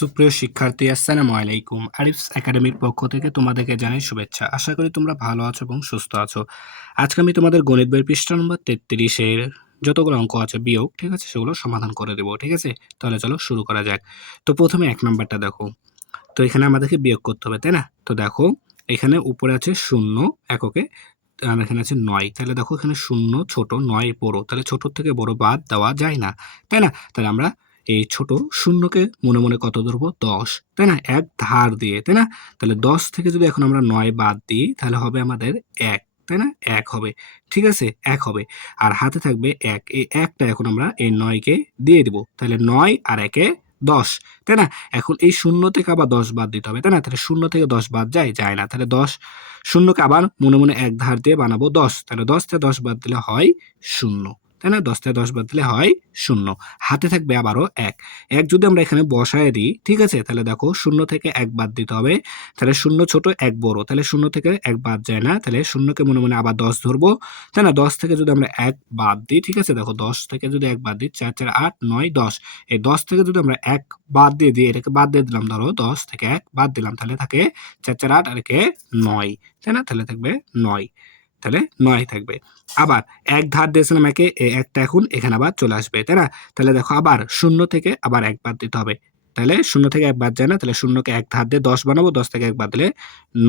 সুপ্রিয় শিক্ষার্থী, আসসালামু আলাইকুম। আরিফস একাডেমির পক্ষ থেকে তোমাদেরকে জানাই শুভেচ্ছা। আশা করি তোমরা ভালো আছো এবং সুস্থ আছো। আজকে আমি তোমাদের গণিত বইয়ের পৃষ্ঠা নম্বর 33 এর যতগুলো অঙ্ক আছে বিয়োগ, ঠিক আছে, সেগুলো সমাধান করে দেব, ঠিক আছে? তাহলে চলো শুরু করা যাক। তো প্রথমে 1 নাম্বারটা দেখো। তো এখানে আমাদেরকে বিয়োগ করতে হবে, তাই না? তো দেখো এখানে উপরে আছে 0 এককে, আর এখানে আছে 9। তাহলে দেখো এখানে 0 ছোট, 9 বড়। তাহলে ছোট থেকে বড় বাদ দেওয়া যায় না, তাই না? তাহলে আমরা এই ছোট শূন্যকে মনে মনে কত ধরবো? 10, তাই না? এক ধার দিয়ে, তাই না? তাহলে 10 থেকে যদি এখন আমরা 9 বাদ দিই তাহলে হবে আমাদের 1, তাই না? 1 হবে, ঠিক আছে? 1 হবে। আর হাতে থাকবে 1, এই 1টা এখন আমরা এই 9 কে দিয়ে দিব। তাহলে 9 আর 1 এ 10, তাই না? এখন এই 0 থেকে আবার 10 বাদ দিতে হবে, তাই না? তাহলে 0 থেকে 10 বাদ যায়? যায় না। তাহলে 10 শূন্যকে আবার মনে মনে এক ধার দিয়ে বানাবো 10। তাহলে 10 থেকে 10 বাদ দিলে হয় 0, তাই না? 10 থেকে 10 বাদ দিলে হয় 0। হাতে থাকবে আবারও 1। 1 যদি আমরা এখানে বসায় দিই, ঠিক আছে? তাহলে দেখো 0 থেকে 1 বাদ দিতে হবে। তাহলে 0 ছোট, 1 বড়। তাহলে 0 থেকে 1 বাদ যায় না। তাহলে 0কে মনে মনে আবার 10 ধরবো, তাই না? 10 থেকে যদি আমরা 1 বাদ দিই, ঠিক আছে? দেখো 10 থেকে যদি 1 বাদ দিই, 4 4 8 9 10। এই 10 থেকে যদি আমরা 1 বাদ দিয়ে দিই, এটাকে বাদ দিয়ে দিলাম, ধরো 10 থেকে 1 বাদ দিলাম, তাহলে থাকে 4 4 8 আর একে 9, তাই না? তাহলে থাকবে 9, তাহলে 9 থাকবে। আবার 1 ধার দিয়েছিলাম একে, এই 1টা এখন এখানে আবার চলে আসবে, তাই না? তাহলে দেখো আবার 0 থেকে আবার 1 বাদ দিতে হবে। তাহলে 0 থেকে 1 বাদ যায় না, তাহলে 0 কে 1 ধার দিয়ে 10 বানাবো, 10 থেকে 1 বাদ দিলে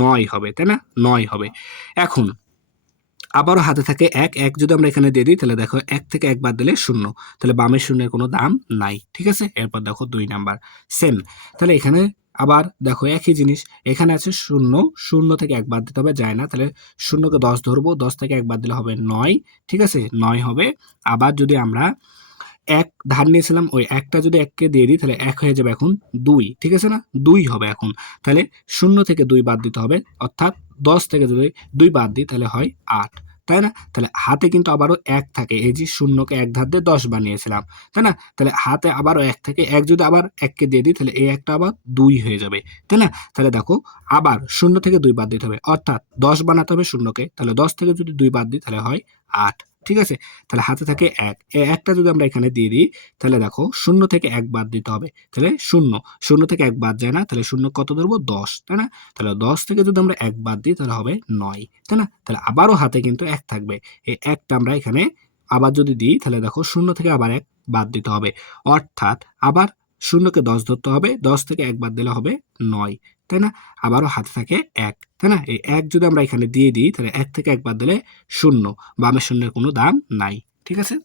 9 হবে, তাই না? 9 হবে। এখন আবারও হাতে থাকে 1, 1 যদি আমরা এখানে দিয়ে দিই তাহলে দেখো 1 থেকে 1 বাদ দিলে 0, তাহলে বামের শূন্যের কোনো দাম নাই, ঠিক আছে? এরপর দেখো 2 নাম্বার সেম। তাহলে এখানে আবার দেখো একই জিনিস, এখানে আছে 0, 0 থেকে 1 বাদ দিতে হবে, যায় না। তাহলে 0 কে 10 ধরবো, 10 থেকে 1 বাদ দিলে হবে 9, ঠিক আছে? 9 হবে। আবার যদি আমরা 1 ধার নিয়েছিলাম, ওই 1টা যদি 1 কে দিয়ে দিই তাহলে 1 হয়ে যাবে এখন 2, ঠিক আছে না? 2 হবে এখন। তাহলে 0 থেকে 2 বাদ দিতে হবে, অর্থাৎ 10 থেকে যদি 2 বাদ দিই তাহলে হয় 8, তাই না? তাহলে হাতে কিন্তু আবারও 1 থাকে, এই যে 0 কে 1 ধার দিয়ে 10 বানিয়েছিলাম, তাই না? তাহলে হাতে আবারও 1 থাকে, 1 যদি আবার 1 কে দিয়ে দিই তাহলে এই 1টা আবার 2 হয়ে যাবে, তাই না? তাহলে দেখো আবার 0 থেকে 2 বাদ দিতে হবে, অর্থাৎ 10 বানাতে হবে 0 কে, তাহলে 10 থেকে যদি 2 বাদ দিই তাহলে হয় 8, ঠিক আছে? তাহলে হাতে থাকে 1, এই 1টা যদি আমরা এখানে দিয়ে দিই তাহলে দেখো 0 থেকে 1 বাদ দিতে হবে। তাহলে 0, 0 থেকে 1 বাদ যায় না, তাহলে 0 কত ধরবো? 10, তাই না? তাহলে 10 থেকে যদি আমরা 1 বাদ দিই তাহলে হবে 9, তাই না? তাহলে আবারও হাতে কিন্তু 1 থাকবে। এই 1টা আমরা এখানে আবার যদি দিই তাহলে দেখো 0 থেকে আবার 1 বাদ দিতে হবে। অর্থাৎ আবার 0 কে 10 ধরতে হবে, 10 থেকে 1 বাদ দিলে হবে 9, তাই না? আবারও হাতে থাকে 1, তাই না? এই 1 যদি আমরা এখানে দিয়ে দিই তাহলে 1 থেকে 1 বাদ দিলে 0, বামের শূন্যের কোনো দাম নাই, ঠিক আছে?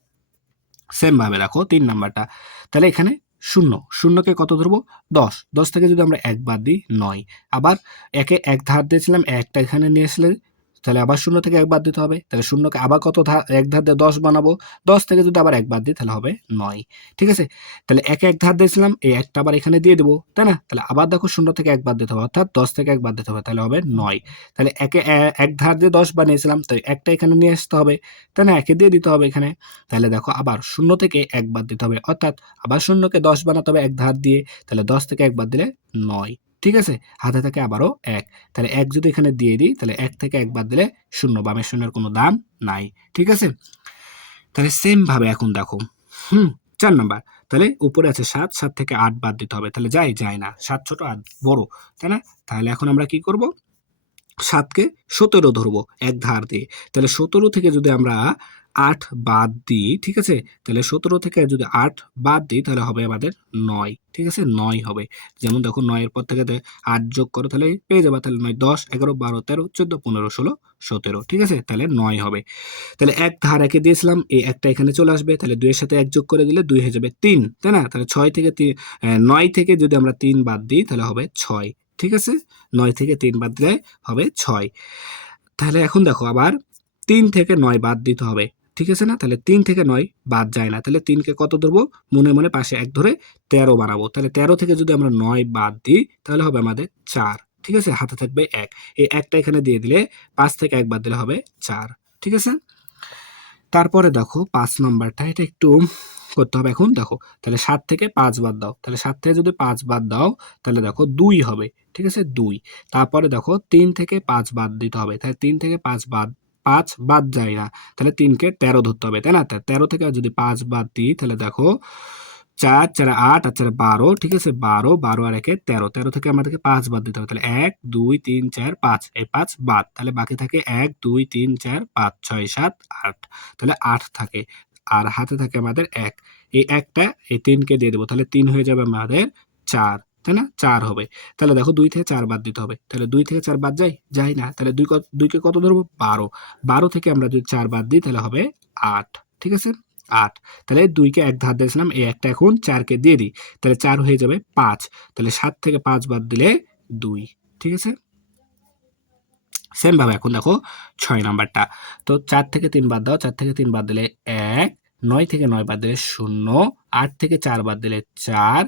সেম ভাবে দেখো 3 নাম্বারটা। তাহলে এখানে 0, 0 কে কত ধরবো? 10, 10 থেকে যদি আমরা 1 বাদ দিই 9। আবার একে 1 ধার দিয়েছিলাম, 1টা এখানে নিয়ে আসলে তাহলে আবার 0 থেকে 1 বাদ দিতে হবে। তাহলে 0 কে আবার কত 1 ধার দিয়ে 10 বানাবো। 10 থেকে যদি আবার 1 বাদ দিই তাহলে হবে 9, ঠিক আছে? তাহলে একে 1 ধার দিয়েছিলাম, এই 1টা আবার এখানে দিয়ে দেব, তাই না? তাহলে আবার দেখো 0 থেকে 1 বাদ দিতে হবে, অর্থাৎ 10 থেকে 1 বাদ দিতে হবে, তাহলে হবে 9। তাহলে একে 1 ধার দিয়ে 10 বানিয়েছিলাম, তাই 1টা এখানে নিয়ে আসতে হবে, তাই না? একে দিয়ে দিতে হবে এখানে। তাহলে দেখো আবার 0 থেকে 1 বাদ দিতে হবে, অর্থাৎ আবার 0 কে 10 বানাতে হবে 1 ধার দিয়ে, তাহলে 10 থেকে 1 বাদ দিলে 9, ঠিক আছে? হাতে থাকে আবারও 1, তাহলে 1 যদি এখানে দিয়ে দিই তাহলে 1 থেকে 1 বাদ দিলে 0, বামের শূন্যের কোনো দাম নাই, ঠিক আছে? তাহলে সেম ভাবে এখন দেখো, 4 নাম্বার। তাহলে উপরে আছে 7, 7 থেকে 8 বাদ দিতে হবে, তাহলে যায়? যায় না। 7 ছোট 8 বড়, তাই না? তাহলে এখন আমরা কি করব? 7 কে 17 ধরবো 1 ধার দিয়ে। তাহলে 17 থেকে যদি আমরা 8 বাদ দিই, ঠিক আছে? তাহলে 17 থেকে যদি 8 বাদ দিই তাহলে হবে আমাদের 9, ঠিক আছে? 9 হবে। যেমন দেখো 9 এর পর থেকে 8 যোগ করো তাহলে পেয়ে যাবা। তাহলে 9 10 11 12 13 14 15 16 17, ঠিক আছে? তাহলে 9 হবে। তাহলে 1 ধার একে দিয়েছিলাম, এই 1টা এখানে চলে আসবে। তাহলে 2 এর সাথে 1 যোগ করে দিলে 2 হয়ে যাবে 3, তাই না? তাহলে 6 থেকে 9 থেকে যদি আমরা 3 বাদ দিই তাহলে হবে 6, ঠিক আছে? 9 থেকে 3 বাদ দিলে হবে 6। তাহলে এখন দেখো আবার 3 থেকে 9 বাদ দিতে হবে, ঠিক আছে না? তাহলে 3 থেকে 9 বাদ যায় না। তাহলে 3 কে কত ধরবো? মনে মনে পাশে 1 ধরে 13 বানাবো। তাহলে 13 থেকে যদি আমরা 9 বাদ দিই তাহলে হবে আমাদের 4, ঠিক আছে? হাতে থাকবে 1। এই 1টা এখানে দিয়ে দিলে 5 থেকে 1 বাদ দিলে হবে 4, ঠিক আছে? তারপরে দেখো 5 নাম্বারটা, এটা একটু করতে হবে এখন। দেখো তাহলে 7 থেকে 5 বাদ দাও। তাহলে 7 থেকে যদি 5 বাদ দাও তাহলে দেখো 2 হবে, ঠিক আছে? 2। তারপরে দেখো 3 থেকে 5 বাদ দিতে হবে। তাহলে 3 থেকে 5 বাদ যায় না। তাহলে 3 কে 13 ধরতে হবে, তাই না? তা 13 থেকে যদি 5 বাদ দিই তাহলে দেখো 4, 4 8 আর 4 12, ঠিক আছে? 12, 12 আর 1 13, 13 থেকে আমাদেরকে 5 বাদ দিতে হবে। তাহলে 1, 2, 3, 4, 5, এই 5 বাদ। তাহলে বাকি থাকে 1, 2, 3, 4, 5, 6, 7, 8, তাহলে 8 থাকে। আর হাতে থাকে আমাদের 1, এই 1 টা এই 3 কে দিয়ে দেব। তাহলে 3 হয়ে যাবে আমাদের 4, তাই না? 4 হবে। তাহলে দেখো 2 থেকে 4 বাদ দিতে হবে। তাহলে 2 থেকে 4 বাদ যায়? যায় না। তাহলে 2 কে কত ধরবো? 12, 12 থেকে আমরা যদি 4 বাদ দিই তাহলে হবে 8, ঠিক আছে? 8, তাহলে 2 কে 1 ধার দিয়েছিলাম, এই 1 টা এখন 4 কে দিয়ে দিই। তাহলে 4 হয়ে যাবে 5, তাহলে 7 থেকে 5 বাদ দিলে 2, ঠিক আছে? সেম ভাবে এখন দেখো 6 নাম্বারটা। তো 4 থেকে 3 বাদ দাও, 4 থেকে 3 বাদ দিলে 1, 9 থেকে 9 বাদ দিলে 0, 8 থেকে 4 বাদ দিলে 4,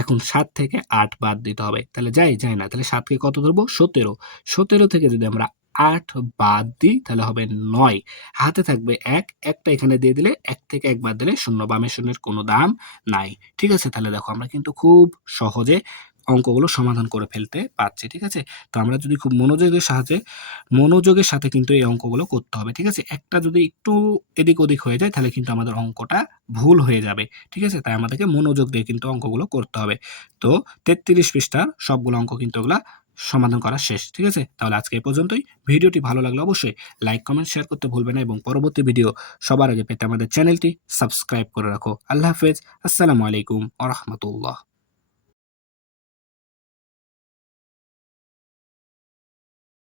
এখন 7 থেকে 8 বাদ দিতে হবে। তাহলে যায়? যায় না। তাহলে 7 কে কত ধরবো? 17, 17 থেকে যদি আমরা 8 বাদ দিই তাহলে হবে 9, হাতে থাকবে 1, 1 টা এখানে দিয়ে দিলে 1 থেকে 1 বাদ দিলে 0, বামে শূন্যের কোনো দাম নাই। ঠিক আছে? তাহলে দেখো আমরা কিন্তু খুব সহজে অঙ্কগুলো সমাধান করে ফেলতে পারছি। ঠিক আছে? তো আমরা যদি খুব মনোযোগের সাথে কিন্তু এই অঙ্কগুলো করতে হবে। ঠিক আছে? একটা যদি একটু এদিক ওদিক হয়ে যায় তাহলে কিন্তু আমাদের অঙ্কটা ভুল হয়ে যাবে। ঠিক আছে? তাই আমাদেরকে মনোযোগ দিয়ে কিন্তু অঙ্কগুলো করতে হবে। তো 33 পৃষ্ঠার সবগুলো অঙ্ক কিন্তু ওগুলা সমাধান করা শেষ। ঠিক আছে? তাহলে আজকে এই পর্যন্তই। ভিডিওটি ভালো লাগলে অবশ্যই লাইক, কমেন্ট, শেয়ার করতে ভুলবে না এবং পরবর্তী ভিডিও সবার আগে পেতে আমাদের চ্যানেলটি সাবস্ক্রাইব করে রাখো। আল্লাহ হাফেজ। আসসালামু আলাইকুম ওয়া রাহমাতুল্লাহ।